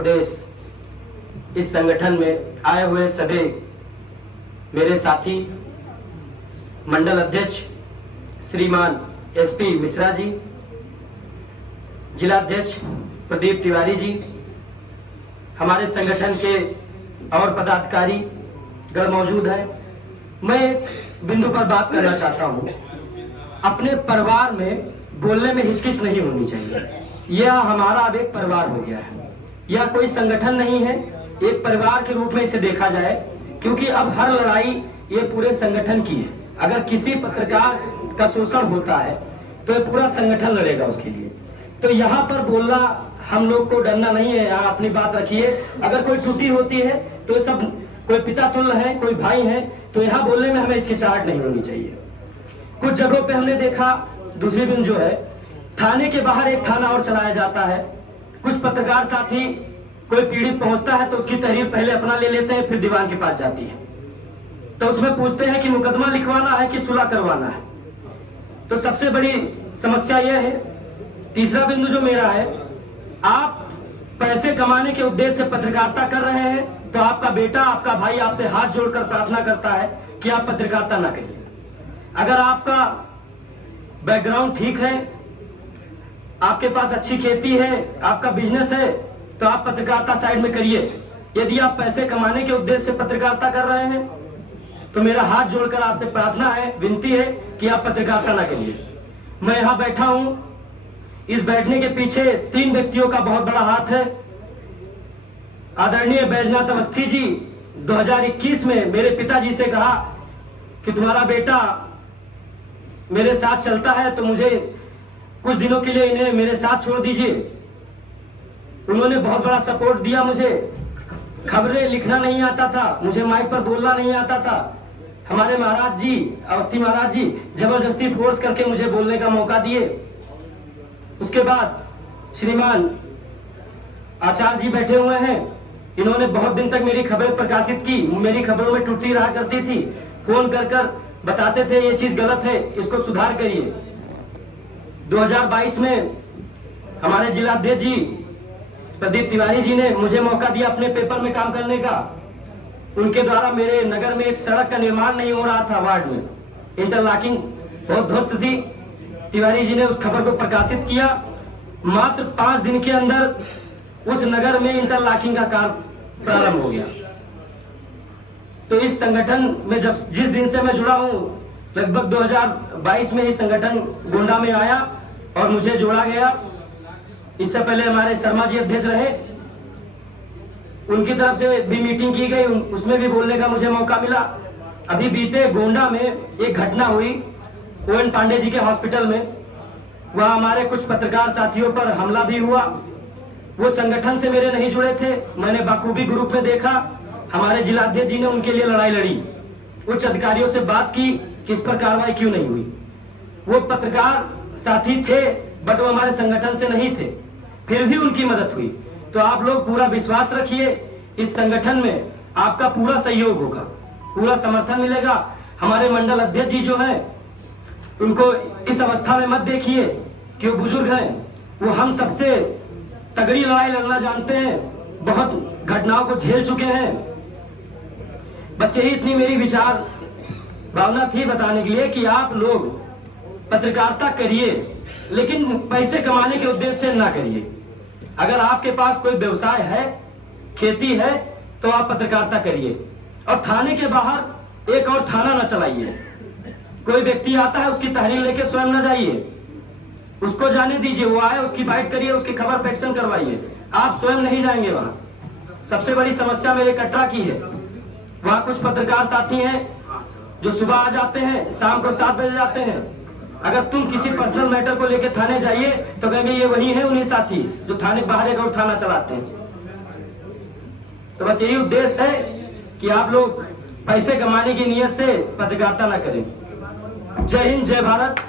प्रदेश इस संगठन में आए हुए सभी मेरे साथी, मंडल अध्यक्ष श्रीमान एसपी मिश्रा जी, जिला अध्यक्ष प्रदीप तिवारी जी, हमारे संगठन के और पदाधिकारी गण मौजूद हैं। मैं एक बिंदु पर बात करना चाहता हूं। अपने परिवार में बोलने में हिचकिच नहीं होनी चाहिए। यह हमारा अब एक परिवार हो गया है, यह कोई संगठन नहीं है, एक परिवार के रूप में इसे देखा जाए, क्योंकि अब हर लड़ाई ये पूरे संगठन की है। अगर किसी पत्रकार का शोषण होता है तो ये पूरा संगठन लड़ेगा उसके लिए। तो यहाँ पर बोलना हम लोग को डरना नहीं है। यहाँ अपनी बात रखिए। अगर कोई त्रुटि होती है तो सब कोई पिता तुल्य है, कोई भाई है, तो यहाँ बोलने में हमें हिचकिचाहट नहीं होनी चाहिए। कुछ जगहों पे हमने देखा, दूसरी दिन जो है थाने के बाहर एक थाना और चलाया जाता है। कुछ पत्रकार साथी, कोई पीड़ित पहुंचता है तो उसकी तहरीर पहले अपना ले लेते हैं, फिर दीवान के पास जाती है। तो उसमें पूछते हैं कि मुकदमा लिखवाना है कि सुलह करवाना है। तो सबसे बड़ी समस्या यह है। तीसरा बिंदु जो मेरा है, आप पैसे कमाने के उद्देश्य से पत्रकारिता कर रहे हैं तो आपका बेटा, आपका भाई आपसे हाथ जोड़कर प्रार्थना करता है कि आप पत्रकारिता ना करिए। अगर आपका बैकग्राउंड ठीक है, आपके पास अच्छी खेती है, आपका बिजनेस है, तो आप पत्रकारिता साइड में करिए। यदि आप पैसे कमाने के उद्देश्य से पत्रकारिता कर रहे हैं तो मेरा हाथ जोड़कर आपसे प्रार्थना है, विनती है कि आप पत्रकारिता ना करिए। मैं यहाँ बैठा हूं, इस बैठने के पीछे 3 व्यक्तियों का बहुत बड़ा हाथ है। आदरणीय बैजनाथ अवस्थी जी 2021 में मेरे पिताजी से कहा कि तुम्हारा बेटा मेरे साथ चलता है तो मुझे कुछ दिनों के लिए इन्हें मेरे साथ छोड़ दीजिए। उन्होंने बहुत बड़ा सपोर्ट दिया मुझे। खबरें लिखना नहीं आता था, मुझे माइक पर बोलना नहीं आता था। हमारे महाराज जी, अवस्थी महाराज जी जबरदस्ती फोर्स करके मुझे बोलने का मौका दिए। उसके बाद श्रीमान आचार्य जी बैठे हुए हैं, इन्होंने बहुत दिन तक मेरी खबरें प्रकाशित की। मेरी खबरों में त्रुटि रहा करती थी, फोन कर बताते थे ये चीज गलत है, इसको सुधार करिए। 2022 में हमारे जिला अध्यक्ष जी प्रदीप तिवारी जी ने मुझे मौका दिया अपने पेपर में काम करने का। उनके द्वारा मेरे नगर में एक सड़क का निर्माण नहीं हो रहा था, वार्ड में इंटरलॉकिंग बहुत ध्वस्त थी। तिवारी जी ने उस खबर को प्रकाशित किया। मात्र 5 दिन के अंदर उस नगर में इंटरलॉकिंग का काम प्रारंभ हो गया। तो इस संगठन में जिस दिन से मैं जुड़ा हूं, लगभग 2022 में इस संगठन गोंडा में आया और मुझे जोड़ा गया। इससे पहले हमारे शर्मा जी अध्यक्ष रहे, उनकी तरफ से भी मीटिंग की गई, उसमें भी बोलने का मुझे मौका मिला। अभी बीते गोंडा में एक घटना हुई ON पांडे जी के हॉस्पिटल में, वहां हमारे कुछ पत्रकार साथियों पर हमला भी हुआ। वो संगठन से मेरे नहीं जुड़े थे, मैंने बखूबी ग्रुप में देखा। हमारे जिला अध्यक्ष जी ने उनके लिए लड़ाई लड़ी, उच्च अधिकारियों से बात की कि इस पर कार्रवाई क्यों नहीं हुई। वो पत्रकार साथी थे बट वो हमारे संगठन से नहीं थे, फिर भी उनकी मदद हुई। तो आप लोग पूरा विश्वास रखिए, इस संगठन में आपका पूरा सहयोग होगा, पूरा समर्थन मिलेगा। हमारे मंडल अध्यक्ष जी जो हैं, उनको इस अवस्था में मत देखिए कि वो बुजुर्ग हैं, वो हम सबसे तगड़ी लड़ाई लड़ना जानते हैं, बहुत घटनाओं को झेल चुके हैं। बस यही इतनी मेरी विचार भावना थी बताने के लिए कि आप लोग पत्रकारिता करिए, लेकिन पैसे कमाने के उद्देश्य से ना करिए। अगर आपके पास कोई व्यवसाय है, खेती है, तो आप पत्रकारिता करिए। और थाने के बाहर एक और थाना ना चलाइए। कोई व्यक्ति आता है, उसकी तहरीर लेके स्वयं ना जाइए, उसको जाने दीजिए, वो आए, उसकी बाइट करिए, उसकी खबर पे एक्शन करवाइए। आप स्वयं नहीं जाएंगे वहां। सबसे बड़ी समस्या मेरे कटरा की है। वहां कुछ पत्रकार साथी हैं जो सुबह आ जाते हैं, शाम को 7 बजे जाते हैं। अगर तुम किसी पर्सनल मैटर को लेकर थाने जाइए तो कहेंगे ये वही है उन्हीं साथी जो थाने बाहर एक और थाना चलाते हैं। तो बस यही उद्देश्य है कि आप लोग पैसे कमाने की नीयत से पत्रकारिता ना करें। जय हिंद, जय भारत।